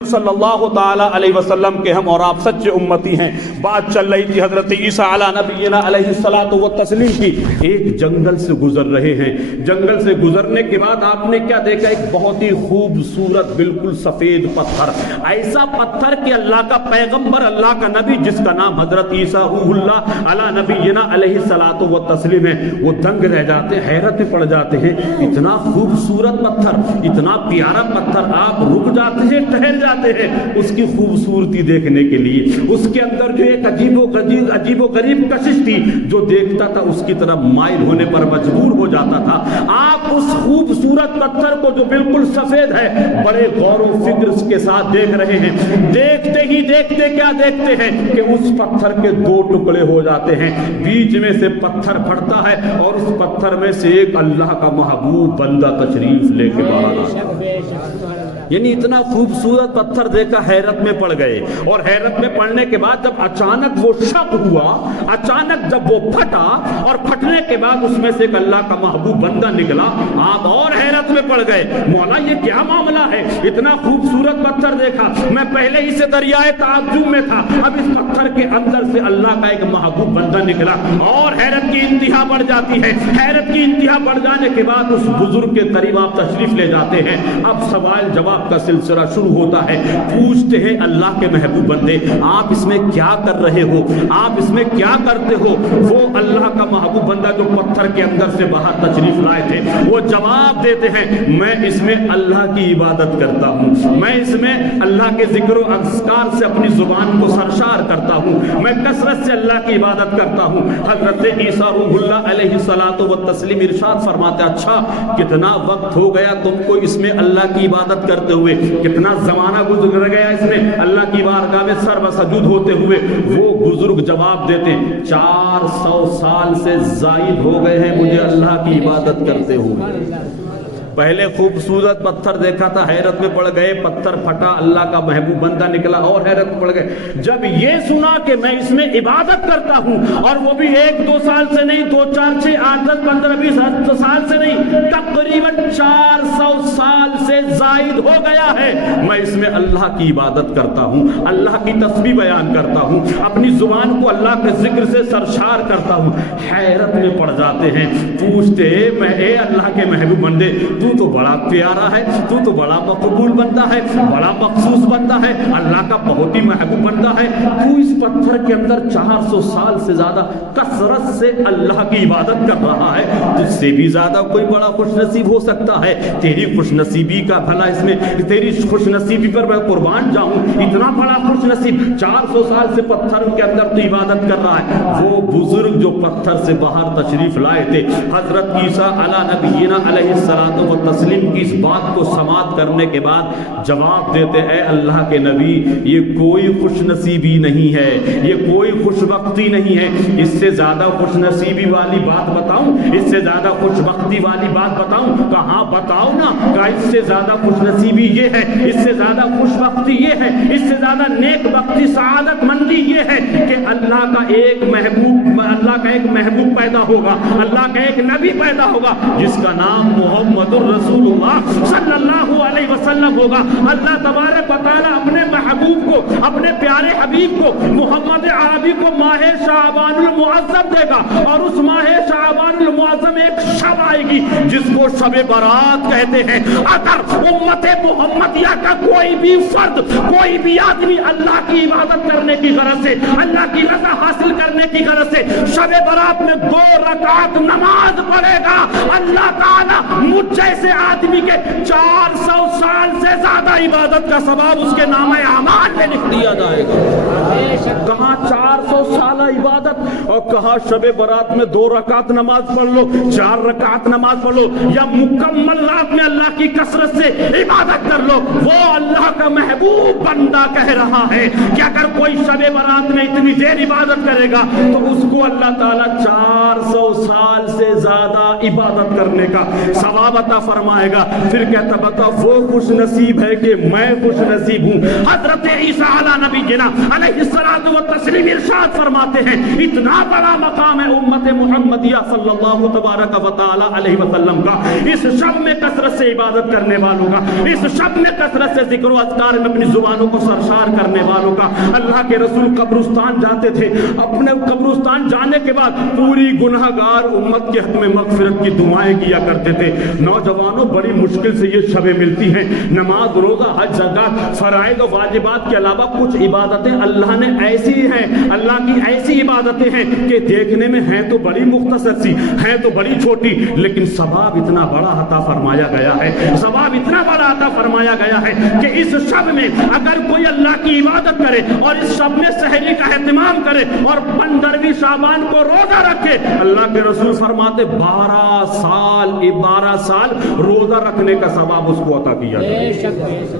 صلی اللہ تعالی علیہ وسلم کے ہم اور آپ سچے امتی ہیں۔ بات چل رہی تھی حضرت عیسیٰ علی نبینا علیہ الصلوۃ والتسلیم کی۔ ایک جنگل سے گزر رہے ہیں، جنگل سے گزرنے کے بعد آپ نے کیا دیکھا؟ ایک بہت ہی خوبصورت بالکل سفید پتھر، ایسا پتھر کہ اللہ کا پیغمبر، اللہ کا نبی جس کا نام حضرت عیسیٰ روح اللہ علی نبینا علیہ الصلوۃ والتسلیم ہے، وہ دنگ رہ جاتے ہیں، حیرت میں پڑ جاتے ہیں۔ اتنا خوبصورت پتھر، اتنا پیارا پتھر، آپ رک جاتے ہیں، ٹھہر جاتے ہیں اس کی خوبصورتی دیکھنے کے لیے۔ اس کے اندر جو ایک عجیب و غریب کشش تھی، جو دیکھتا تھا اس کی طرف مائل ہونے پر مجبور ہو جاتا تھا۔ آپ اس خوبصورت پتھر کو جو بالکل سفید ہے بڑے غور و فکر کے ساتھ دیکھ رہے ہیں۔ دیکھتے ہی دیکھتے کیا دیکھتے ہیں کہ اس پتھر کے دو ٹکڑے ہو جاتے ہیں، بیچ میں سے پتھر پھٹتا ہے اور اس پتھر میں سے ایک اللہ کا محبوب بندہ تشریف لے کے باہر آتا ہے۔ یعنی اتنا خوبصورت پتھر دیکھا، حیرت میں پڑ گئے، اور حیرت میں پڑنے کے بعد جب اچانک وہ شق ہوا، اچانک جب وہ پھٹا اور پھٹنے کے بعد اس میں سے ایک اللہ کا محبوب بندہ نکلا، آپ اور حیرت میں پڑ گئے۔ مولا یہ کیا معاملہ ہے؟ اتنا خوبصورت پتھر دیکھا، میں پہلے ہی سے دریائے تعجب میں تھا، اب اس پتھر کے اندر سے اللہ کا ایک محبوب بندہ نکلا، اور حیرت کی انتہا بڑھ جاتی ہے۔ حیرت کی انتہا بڑھ جانے کے بعد اس بزرگ کے قریب آپ تشریف لے جاتے ہیں۔ اب سوال جواب کا سلسلہ شروع ہوتا ہے۔ پوچھتے ہیں اللہ کے محبوب بندے، آپ اس میں کیا کر رہے ہو؟ آپ اس میں کیا کرتے ہو؟ وہ اللہ کا محبوب بندہ جو پتھر کے اندر سے باہر تشریف لائے تھے، وہ جواب دیتے ہیں، میں اس میں اللہ کی عبادت کرتا ہوں، میں اس میں اللہ کے ذکر و اذکار سے اپنی زبان کو سرشار کرتا ہوں، میں کثرت سے اللہ کی عبادت کرتا ہوں۔ حضرت عیسیٰ روح اللہ علیہ الصلوۃ والتسلیم ارشاد فرماتے، اچھا کتنا وقت ہو گیا تم کو اس میں اللہ کی عبادت کرتے ہوئے؟ کتنا زمانہ گزر گیا اس میں اللہ کی بارگاہ میں سر بسجود ہوتے ہوئے؟ وہ بزرگ جواب دیتے ہیں، 400 سال سے زائد ہو گئے ہیں مجھے اللہ کی عبادت کرتے ہوئے۔ پہلے خوبصورت پتھر دیکھا تھا، حیرت میں پڑ گئے، پتھر پھٹا، اللہ کا محبوب بندہ نکلا اور حیرت میں پڑ گئے۔ جب یہ سنا کہ میں اس میں عبادت کرتا ہوں، اور وہ بھی 1-2 سال سے نہیں، 2 4 6 8 10 15 20 سال سے نہیں، تقریباً 400 سال سے زائد ہو گیا ہے، میں اس میں اللہ کی عبادت کرتا ہوں، اللہ کی تسبیح بیان کرتا ہوں، اپنی زبان کو اللہ کے ذکر سے سرشار کرتا ہوں۔ حیرت میں پڑ جاتے ہیں، پوچھتے ہیں، میں اے اللہ کے محبوب بندے، تو بڑا پیارا ہے، تو بڑا مقبول بندہ ہے، بڑا مخصوص بندہ ہے، اللہ کا بہت ہی محبوب بندہ ہے، تو اس پتھر کے اندر 400 سال سے زیادہ کثرت سے اللہ کی عبادت کر رہا ہے، تجھ سے بھی زیادہ کوئی بڑا خوش نصیب ہو سکتا ہے؟ تیری خوش نصیبی کا بھلا اس میں، تیری خوش نصیبی پر میں قربان جاؤں، اتنا بڑا خوش نصیب، 400 سال سے پتھر کے اندر تو عبادت کر رہا ہے۔ وہ بزرگ جو پتھر سے باہر تشریف لائے تھے، حضرت عیسیٰ علی نبینا علیہ الصلوۃ والتسلیم کی اس بات کو سماعت کرنے کے بعد جواب دیتے، اے اللہ کے نبی، یہ کوئی خوش نصیبی نہیں ہے، یہ کوئی خوش بختی نہیں ہے، اس سے زیادہ خوش نصیبی والی بات بتاؤں، اس سے زیادہ خوش بختی والی بات بتاؤں؟ کہاں بتاؤ نا، کہ اس سے زیادہ خوش نصیبی یہ ہے، اس سے زیادہ خوش بختی یہ ہے، اس سے زیادہ نیک بختی سعادت مندی یہ ہے کہ اللہ کا ایک محبوب پیدا ہوگا، اللہ کا ایک نبی پیدا ہوگا جس کا نام محمد رسول اللہ صلی اللہ علیہ وسلم ہوگا۔ اللہ تبارک و تعالیٰ اپنے محبوب کو، اپنے پیارے حبیب کو، محمد عربی کو ماہ شعبان المعظم دے گا، اور اس ماہ شعبان المعظم ایک شب آئے گی جس کو شب برات کہتے ہیں۔ اگر امت محمدیہ کا کوئی بھی فرد، کوئی بھی آدمی اللہ کی عبادت کرنے کی غرض سے، اللہ کی رضا حاصل کرنے کی غرض سے شب برات میں 2 رکعت نماز پڑھے گا، اللہ تعالیٰ مجھ جیسے آدمی کے 400 سال سے زیادہ عبادت کا ثواب اس کے نام اعمال میں لکھ دیا جائے گا۔ کہاں 400 سالہ عبادت، اور کہاں شب برات میں 2 رکعت نماز پڑھ لو، 4 رکعت نماز پڑھ لو، یا مکمل رات میں اللہ کی کثرت سے عبادت کر لو۔ وہ اللہ کا محبوب بندہ کہہ رہا ہے کہ اگر کوئی شب برات میں اتنی دیر عبادت کرے گا تو اس کو اللہ تعالیٰ 400 سال سے زیادہ عبادت کرنے کا ثواب عطا فرمائے گا۔ پھر کہتا بتا وہ خوش نصیب ہے کہ میں خوش نصیب ہوں۔ حضرت عیسیٰ عیسیٰ علی نبینا علیہ الصلوۃ والتسلیم ارشاد فرماتے ہیں اتنا بڑا مقام ہے امت محمدیہ صلی اللہ تبارک و تعالی علیہ وسلم کا، اس شب میں کثرت سے عبادت کرنے والوں کا، اس شب میں کثرت سے ذکر و اذکار میں اپنی زبانوں کو سرشار کرنے والوں کا۔ اللہ کے رسول قبرستان جاتے تھے، اپنے قبرستان جانے کے بعد پوری گناہگار امت کے حق میں مغفرت کی دعائیں کیا کرتے تھے۔ نوجوانوں بڑی مشکل سے یہ شبیں ملتی ہیں، نماز روزہ حج زکات فرائض و واجبات کے علاوہ کچھ عبادتیں اللہ نے ایسی ہیں، اللہ کی ایسی عبادتیں ہیں کہ دیکھنے میں ہیں تو بڑی مختصر سی، ہیں تو بڑی چھوٹی، لیکن ثواب اتنا بڑا عطا فرمایا گیا ہے، ثواب اتنا بڑا عطا فرمایا گیا ہے کہ اس شب میں اگر کوئی اللہ کی عبادت کرے اور اس شب میں سحری کا اہتمام کرے اور 15ویں شعبان کو روزہ رکھے، اللہ کے رسول فرماتے 12 سال روزہ رکھنے کا ثواب اس کو عطا کیا جائے،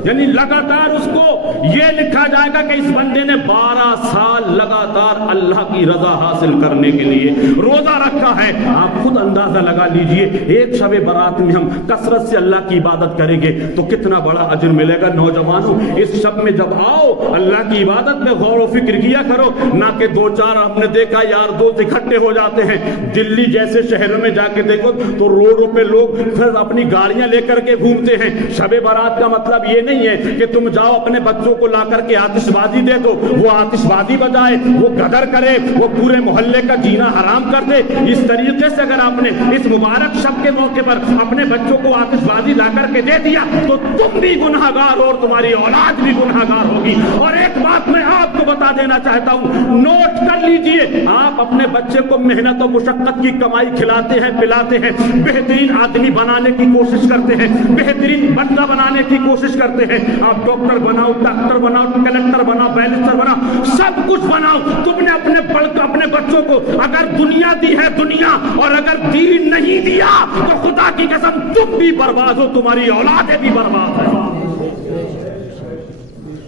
یعنی لگاتار اس کو یہ لکھا جائے گا کہ اس بندے نے 12 سال لگاتار اللہ کی رضا حاصل کرنے کے لیے روزہ رکھا ہے۔ آپ خود اندازہ لگا لیجئے ایک شب برات میں ہم کثرت سے اللہ کی عبادت کریں گے تو کتنا بڑا اجر ملے گا۔ نوجوانوں اس شب میں جب آؤ اللہ کی عبادت میں غور و فکر کیا کرو، نہ کہ دو چار ہم نے دیکھا یار دوست اکٹھے ہو جاتے ہیں، دلی جیسے شہروں میں جا کے دیکھو تو روڈوں پہ لوگ پھر اپنی گاڑیاں لے کر کے گھومتے ہیں۔ شب برات کا مطلب یہ نہیں ہے کہ تم جاؤ اپنے بچوں کو لا کر کے آتش بازی دے دو، وہ آتش بازی بجائے، وہ غدر کرے، وہ پورے محلے کا جینا حرام کر دے۔ اس طریقے سے اگر آپ نے اس مبارک شب کے موقع پر اپنے بچوں کو آتش بازی لا کر کے دے دیا تو تم بھی گناہگار اور تمہاری اولاد بھی گناہگار ہوگی۔ اور ایک بات میں آپ کو بتا دینا چاہتا ہوں، نوٹ کر لیجئے، آپ اپنے بچے کو محنت و مشقت کی کمائی کھلاتے ہیں پلاتے ہیں، بہترین آدمی بنانے کی کوشش کرتے ہیں، بہترین بندہ بنانے کی کوشش کرتے ہیں، آپ ڈاکٹر بناؤ، ڈاکٹر بناؤ، کلکٹر بناؤ، بیرسٹر بناؤ، سب کچھ بناؤ، تم نے اپنے بچوں کو اگر دنیا دی ہے دنیا اور اگر دین نہیں دیا تو خدا کی قسم تم بھی برباد ہو، تمہاری اولادیں بھی برباد ہیں۔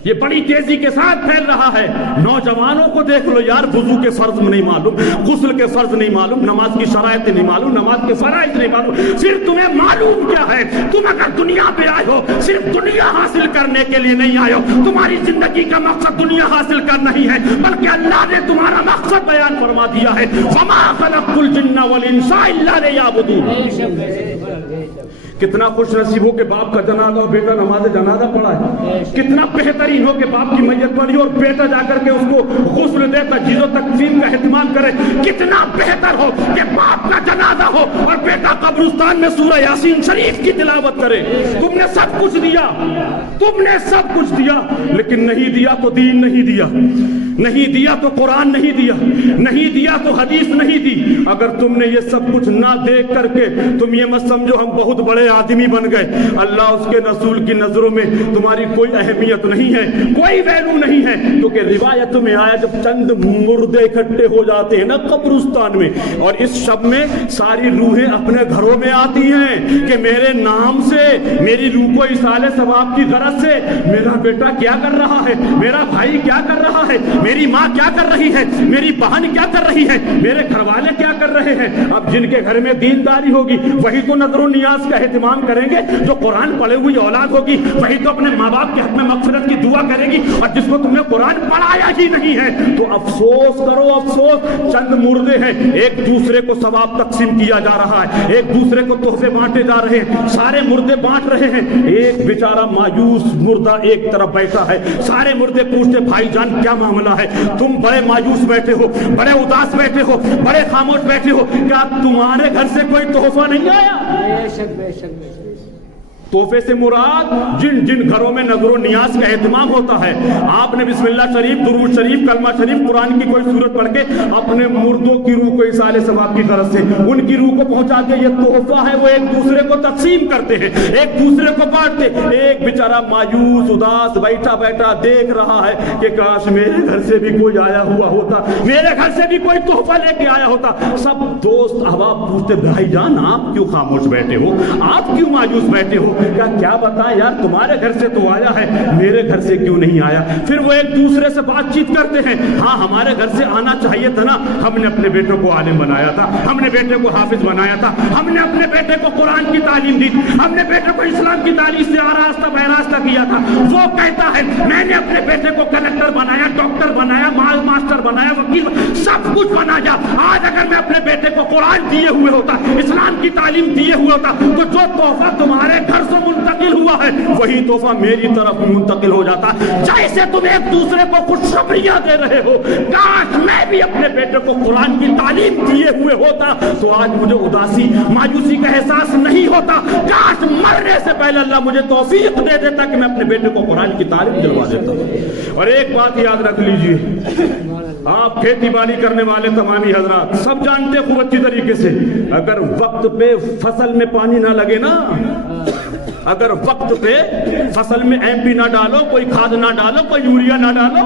یہ بڑی تیزی کے ساتھ پھیل رہا ہے۔ نوجوانوں کو دیکھ لو یار، وضو کے فرض نہیں معلوم، غسل کے فرض نہیں معلوم، نماز کی شرائط نہیں معلوم، نماز کے فرائض نہیں معلوم، صرف تمہیں معلوم کیا ہے، تم اگر دنیا پہ آئے ہو صرف دنیا حاصل کرنے کے لیے نہیں آئے ہو، تمہاری زندگی کا مقصد دنیا حاصل کرنا نہیں ہے، بلکہ اللہ نے تمہارا مقصد بیان فرما دیا ہے، وَمَا خَلَقْتُ الْجِنَّ وَالْإِنسَ إِلَّا لِيَعْبُدُونِ۔ کتنا خوش نصیب ہو کہ باپ کا جنازہ اور بیٹا نماز جنازہ پڑھا ہے، کتنا بہترین ہو کہ باپ کی میت پڑھی اور بیٹا جا کر کے اس کو غسل دے، تجہیز و تقسیم کا اہتمام کرے، کتنا بہتر ہو کہ باپ کا جنازہ ہو اور بیٹا قبرستان میں سورہ یاسین شریف کی تلاوت کرے۔ تم نے سب کچھ دیا، تم نے سب کچھ دیا، لیکن نہیں دیا تو دین نہیں دیا، نہیں دیا تو قرآن نہیں دیا، نہیں دیا تو حدیث نہیں دی۔ اگر تم نے یہ سب کچھ نہ دیکھ کر کے تم یہ مت سمجھو ہم بہت بڑے آدمی بن گئے، اللہ اس کے رسول کی نظروں میں تمہاری کوئی اہمیت نہیں ہے، کوئی ویلو نہیں ہے، کیونکہ روایت میں آیا جب چند مردے اکٹھے ہو جاتے ہیں نا قبرستان میں، اور اس شب میں ساری روحیں اپنے گھروں میں آتی ہیں کہ میرے نام سے میری روح کو اصالے ثواب کی غرض سے میرا بیٹا کیا کر رہا ہے، میرا بھائی کیا کر رہا ہے، میری ماں کیا کر رہی ہے، میری بہن کیا کر رہی ہے، میرے گھر والے کیا کر رہے ہیں۔ اب جن کے گھر میں دینداری ہوگی وہی تو نظر و نیاز کا اہتمام کریں گے، جو قرآن پڑھے ہوئی اولاد ہوگی وہی تو اپنے ماں باپ کے حق میں مغفرت کی دعا کرے گی، اور جس کو تم نے قرآن پڑھایا ہی نہیں ہے تو افسوس کرو افسوس، چند مردے ہیں ایک دوسرے کو ثواب تقسیم کیا جا رہا ہے، ایک دوسرے کو تحفے بانٹے جا رہے ہیں، سارے مردے بانٹ رہے ہیں، ایک بیچارہ مایوس مردہ ایک طرف بیٹھا ہے، سارے مردے پوچھتے بھائی جان کیا معاملہ ہے، تم بڑے مایوس بیٹھے ہو، بڑے اداس بیٹھے ہو، بڑے خاموش بیٹھے ہو، کیا تمہارے گھر سے کوئی تحفہ نہیں آیا؟ تحفے سے مراد جن جن گھروں میں نظر و نیاز کا اہتمام ہوتا ہے، آپ نے بسم اللہ شریف، درود شریف، کلمہ شریف، قرآن کی کوئی سورت پڑھ کے اپنے مردوں کی روح کو اصالے ثواب کی غرض سے ان کی روح کو پہنچا کے یہ تحفہ ہے وہ ایک دوسرے کو تقسیم کرتے ہیں، ایک دوسرے کو بانٹتے، ایک بیچارہ مایوس اداس بیٹھا بیٹھا دیکھ رہا ہے کہ کاش میرے گھر سے بھی کوئی آیا ہوا ہوتا، میرے گھر سے بھی کوئی تحفہ لے کے آیا ہوتا۔ سب دوست احباب پوچھتے بھائی جان آپ کیوں خاموش بیٹھے ہو، آپ کیوں مایوس بیٹھے ہو، کیا بتائیں یار تمہارے گھر سے تو آیا ہے میرے گھر سے کیوں نہیں آیا۔ پھر وہ ایک دوسرے سے بات چیت کرتے ہیں، ہاں ہمارے گھر سے آنا چاہیے تھا نا، ہم نے اپنے بیٹے کو عالم بنایا تھا، ہم نے بیٹے کو حافظ بنایا تھا، ہم نے اپنے بیٹے کو قرآن کی تعلیم دی، ہم نے بیٹے کو اسلام کی تعلیم سے آراستہ بہراستہ کیا تھا۔ وہ کہتا ہے میں نے اپنے بیٹے کو قرآن دیے ہوئے ہوتا, اسلام کی تعلیم دیے ہوئے ہوتا, تو جو تحفہ تمہارے گھر سے منتقل ہوا ہے وہی تحفہ میری طرف منتقل ہو جاتا. جیسے تم ایک دوسرے کو خوشخبریاں دے رہے ہو, کاش میں بھی اپنے بیٹے کو قرآن کی تعلیم دیے ہوئے ہوتا تو آج مجھے اداسی مایوسی کا احساس نہیں ہوتا. کاش مرنے سے پہلے اللہ مجھے توفیق دے دیتا کہ میں اپنے بیٹے کو قرآن کی تعلیم دلوا دیتا. اور ایک بات یاد رکھ لیجئے, آپ کھیتی باڑی کرنے والے تمامی حضرات سب جانتے خوب اچھی طریقے سے, اگر وقت پہ فصل میں پانی نہ لگے نا, اگر وقت پہ فصل میں ایم پی نہ ڈالو, کوئی کھاد نہ ڈالو, کوئی یوریا نہ ڈالو,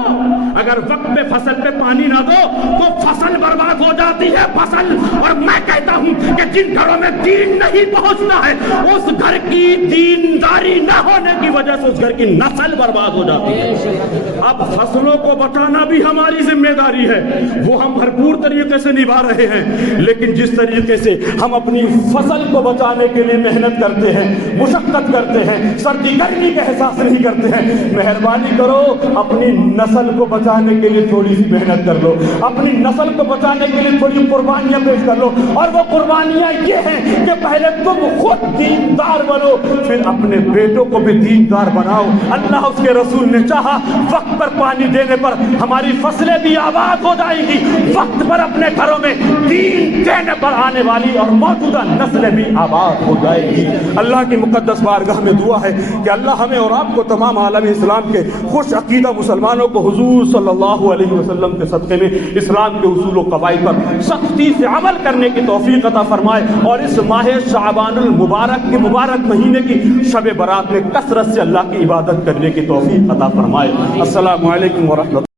اگر وقت پہ فصل پہ پانی نہ دو تو فصل برباد ہو جاتی ہے فصل. اور میں کہتا ہوں کہ جن گھروں میں دین نہیں پہنچتا ہے اس گھر کی دینداری نہ ہونے کی وجہ سے اس گھر کی نسل برباد ہو جاتی ہے. اب فصلوں کو بچانا بھی ہماری ذمہ داری ہے, وہ ہم بھرپور طریقے سے نبھا رہے ہیں, لیکن جس طریقے سے ہم اپنی فصل کو بچانے کے لیے محنت کرتے ہیں, مشقت کرتے ہیں, سردی گرمی کا احساس نہیں کرتے ہیں, مہربانی کرو اپنی نسل کو بچانے کے لیے تھوڑی سی محنت کر لو, اپنی نسل کو بچانے کے لیے تھوڑی قربانیاں پیش کر لو. اور وہ قربانیاں یہ ہیں کہ پہلے تم خود دیندار بنو, پھر اپنے بیٹوں کو بھی دیندار بناؤ. اللہ اس کے رسول نے چاہا وقت پر پانی دینے پر ہماری فصلیں بھی آباد ہو جائیں گی, وقت پر اپنے گھروں میں دین دینے پر آنے والی اور موجودہ نسلیں بھی آباد ہو جائیں گی. اللہ کی مقدس بارگاہ میں دعا ہے کہ اللہ ہمیں اور آپ کو تمام عالم اسلام کے خوش عقیدہ مسلمانوں کو حضور صلی اللہ علیہ وسلم کے صدقے میں اسلام کے اصول و قواعد پر سختی سے عمل کرنے کی توفیق عطا فرمائے, اور اس ماہ شعبان المبارک کے مبارک مہینے کی شب برات میں کثرت سے اللہ کی عبادت کرنے کی توفیق عطا فرمائے. السلام علیکم ورحمۃ اللہ.